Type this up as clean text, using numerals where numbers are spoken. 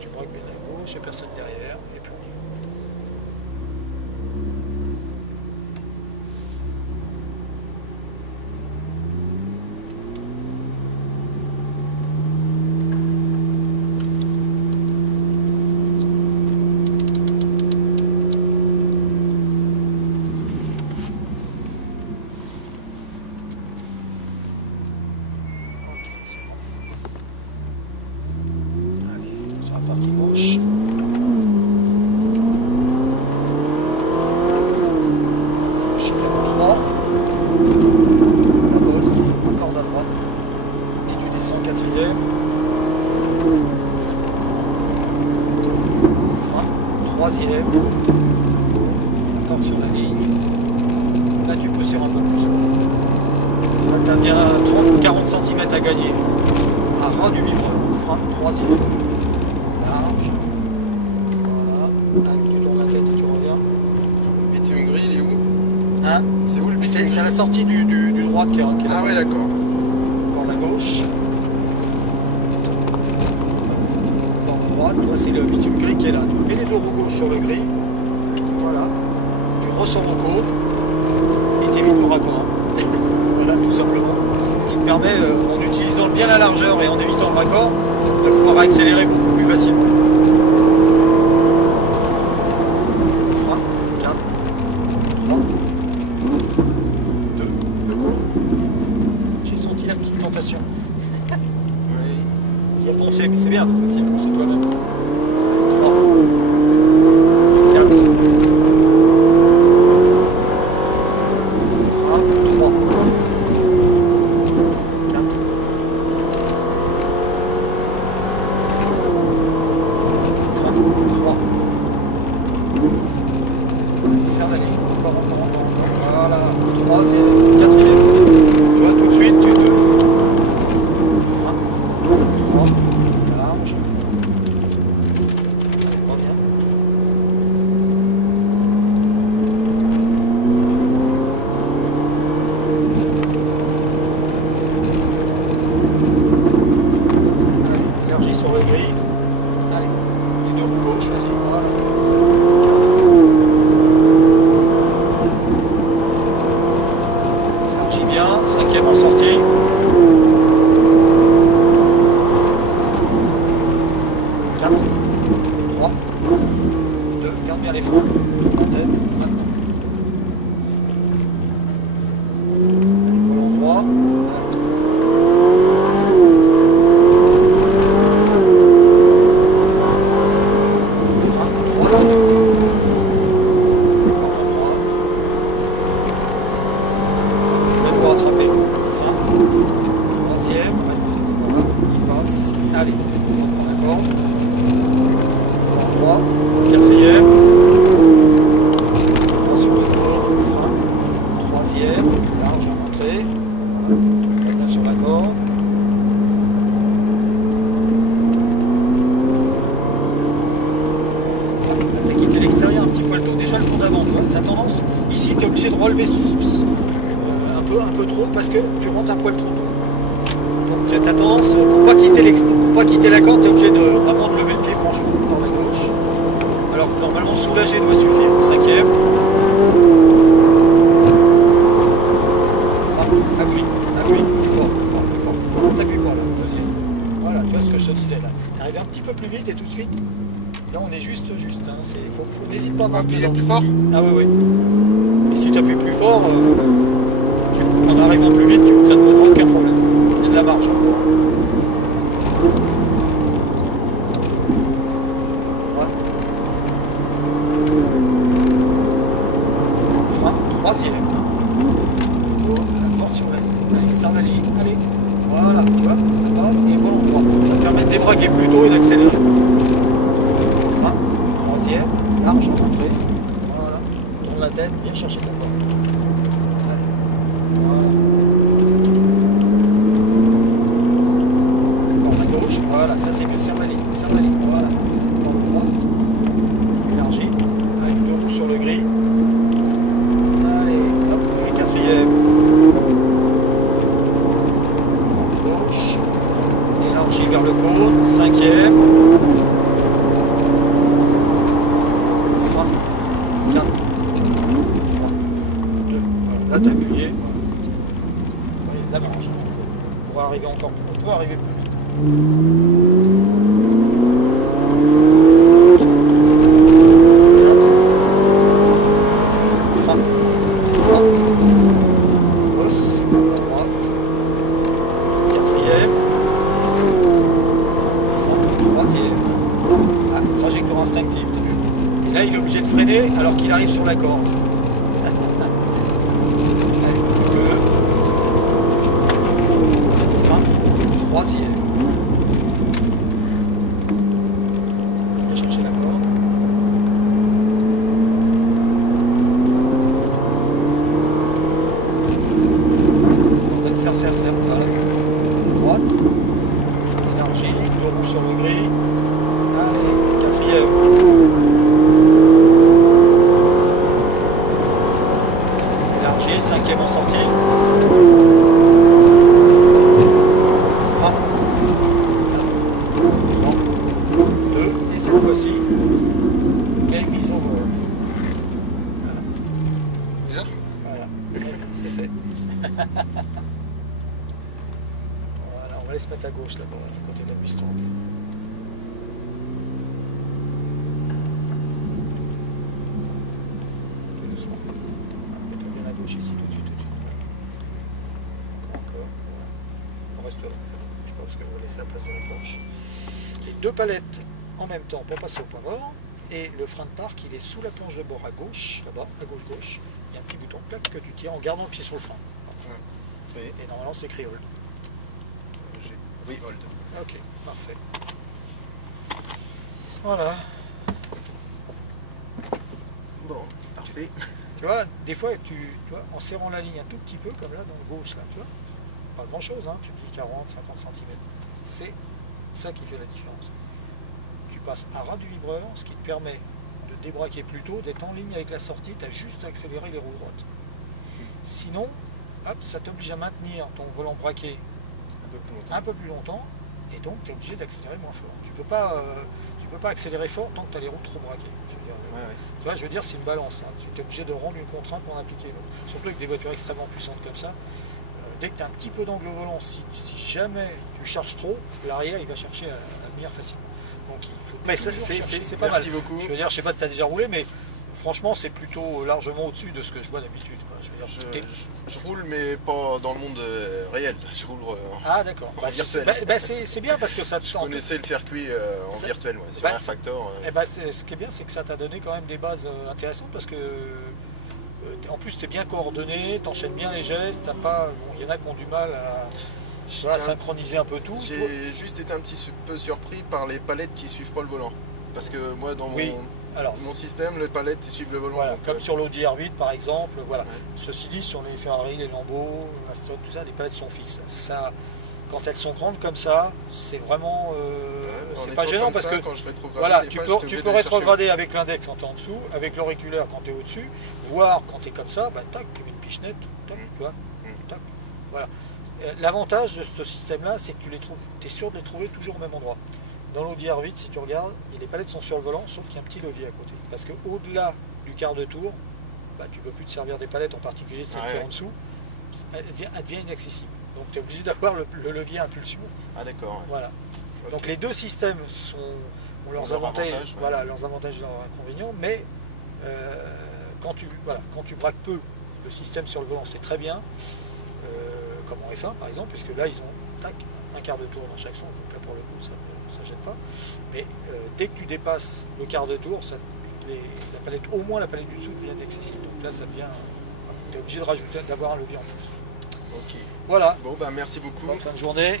Tu braques bien à gauche, il n'y a personne derrière, et puis on y va. Partie gauche. Chicane 3. La bosse, corde à droite. Et tu descends quatrième. Frein, troisième. Corde sur la ligne. Là tu peux serrer un peu plus haut. Là tu as bien 30-40 cm à gagner. À ras du vibreur. Frein, troisième. Large. Voilà. Tu tournes la tête et tu reviens. Le bitume gris, il est où? Hein? C'est où le bitume gris? C'est à la sortie du droit qui est Ah ouais, d'accord. Pour la gauche. Dans la droite, toi c'est le bitume gris qui est là. Tu mets les deux roues gauche sur le gris. Voilà. Tu ressors au côte et tu évites le raccord. Voilà, tout simplement. Ce qui te permet, en utilisant bien la largeur et en évitant le raccord, de pouvoir accélérer beaucoup plus facilement. Frein, 4, 3, 2, le coup. J'ai senti la petite tentation. Oui. Tu y as pensé, mais c'est bien parce que tu y as pensé toi-même. 3, 4, frein, 3, 4, frein, 3. Serre la ligne, encore. Voilà, troisième, quatrième. Tu vois, tout de suite, tu te... Frein, 3, large. Reviens. Allez, énergie sur le gris. Allez, les deux roues gauche, vas-y, voilà. Élargis bien, cinquième en sortie. 4, 3, 2, garde bien les freins. En tête, maintenant. Allez, volant droit. Frein, 3. Corde à droite. Même pour attraper. Frein. Troisième. Reste. Voilà. Il passe. Allez. On reprend la corde. Volant droit. Quatrième. Droit sur le corps. Frein. Troisième. Large à l'entrée. Voilà. Bien sur la corde. Tu as quitté l'extérieur un petit poil tôt. Déjà le fond d'avant, tu as tendance. Ici, tu es obligé de relever un peu trop parce que tu rentres un poil trop tôt. Donc tu as tendance, pour pas quitter la corde, tu es obligé de vraiment de lever le pied franchement par la gauche. Alors que normalement soulager doit suffire. Cinquième. Appuie, fort. On t'appuie pas là. Deuxième. Voilà, tu vois ce que je te disais là. Tu arrives un petit peu plus vite et tout de suite. Là on est juste. Hein. N'hésite pas à appuyer plus fort. Ah oui. Et si tu appuies plus fort, en arrivant plus vite, ça ne posera aucun problème. Il y a de la marge encore. Droite. Frein, troisième. La porte sur la ligne. Allez, serre la ligne. Allez. Voilà, tu vois, ça va. Et volant droit. Ça te permet de débraquer plus tôt et d'accélérer. Frein, troisième. Large, entrée. Voilà. Tourne la tête, viens chercher ta porte. Voilà. Corde à gauche, voilà, ça c'est mieux, serre la ligne, voilà. Corde droite, élargie, avec deux roues sur le gris. Allez, hop, et quatrième. Corde gauche, élargie vers le cône, cinquième. de la marge. On pourra arriver encore plus. On peut arriver plus vite. Frappe. Hop. Bosse. À droite. Quatrième. Frappe. Troisième. Ah, trajectoire instinctive, t'as vu. Et là, il est obligé de freiner alors qu'il arrive sur la corde. Troisième. On va chercher la corde. Serre, voilà. À droite. Énergie, deux roues sur le gris. Allez, quatrième. Énergie, cinquième en sortie. Cette fois-ci, game is over. Déjà Voilà, c'est fait. Voilà, on va aller se mettre à gauche là-bas, à côté de la Mustang. Tout doucement. Mets-toi bien à gauche ici, tout de suite. Encore. Voilà. On reste là. Je sais pas parce qu'on va laisser la place de la Porsche. Les deux palettes en même temps pour passer au point mort, et le frein de parc il est sous la planche de bord à gauche, là-bas, à gauche, il y a un petit bouton clac que tu tires en gardant le pied sur le frein. Oui. Et normalement c'est écrit hold. Oui, hold. Ok, parfait. Voilà. Bon, parfait. Tu vois, des fois tu vois, en serrant la ligne un tout petit peu, comme là dans le gauche là, tu vois, pas grand chose, hein, tu dis 40, 50 cm. C'est ça qui fait la différence. Tu passes à ras du vibreur, ce qui te permet de débraquer plus tôt, d'être en ligne avec la sortie, tu as juste à accélérer les roues droites. Sinon, hop, ça t'oblige à maintenir ton volant braqué un peu plus longtemps, et donc tu es obligé d'accélérer moins fort. Tu peux pas accélérer fort tant que tu as les roues trop braquées. Je veux dire, tu vois, je veux dire, c'est une balance. Hein. Tu es obligé de rendre une contrainte pour en appliquer l'autre. Surtout avec des voitures extrêmement puissantes comme ça. Dès que tu as un petit peu d'angle au volant, si jamais tu charges trop, l'arrière il va chercher à venir facilement. Donc il faut. Mais c'est pas mal. Merci beaucoup. Je veux dire, je sais pas si tu as déjà roulé, mais franchement c'est plutôt largement au-dessus de ce que je vois d'habitude. Je veux dire, je roule mais pas dans le monde réel. Je roule ah d'accord. en virtuel. C'est bien parce que ça te Je connaissais le circuit en virtuel, ouais, sur un facteur. Ce qui est bien, c'est que ça t'a donné quand même des bases intéressantes parce que en plus tu es bien coordonné, tu enchaînes bien les gestes, t'as pas. Il y en a qui ont du mal à synchroniser un peu tout. J'ai juste été un petit peu surpris par les palettes qui suivent pas le volant. Parce que moi dans mon système, les palettes ils suivent le volant. Voilà, donc, comme sur l'Audi R8 par exemple, voilà. Ouais. Ceci dit, sur les Ferrari, les Lambo, Aston, tout ça, les palettes sont fixes. Ça, quand elles sont grandes comme ça, c'est vraiment c'est pas gênant parce que voilà, tu peux rétrograder avec l'index quand tu es en dessous, avec l'auriculaire quand tu es au-dessus, voire quand tu es comme ça, bah, tac, tu mets une pichenette, tac, tu vois, tac, voilà. L'avantage de ce système-là, c'est que tu es sûr de les trouver toujours au même endroit. Dans l'Audi R8, si tu regardes, les palettes sont sur le volant, sauf qu'il y a un petit levier à côté. Parce qu'au-delà du quart de tour, bah, tu ne peux plus te servir des palettes, en particulier celles qui sont en dessous, elle devient inaccessible. Donc tu es obligé d'avoir le levier impulsion. Ah d'accord. Ouais. Voilà. Okay. Donc les deux systèmes ont leurs avantages, voilà, leurs avantages et leurs inconvénients, mais quand tu braques peu, le système sur le volant c'est très bien, comme en F1 par exemple, puisque là ils ont tac, un quart de tour dans chaque sens, donc là pour le coup ça ne gêne pas. Mais dès que tu dépasses le quart de tour, la palette, au moins la palette du dessous devient accessible. Donc là ça devient. Tu es obligé de rajouter, d'avoir un levier en plus. Ok. Voilà. Bon bah merci beaucoup. Bonne fin de journée.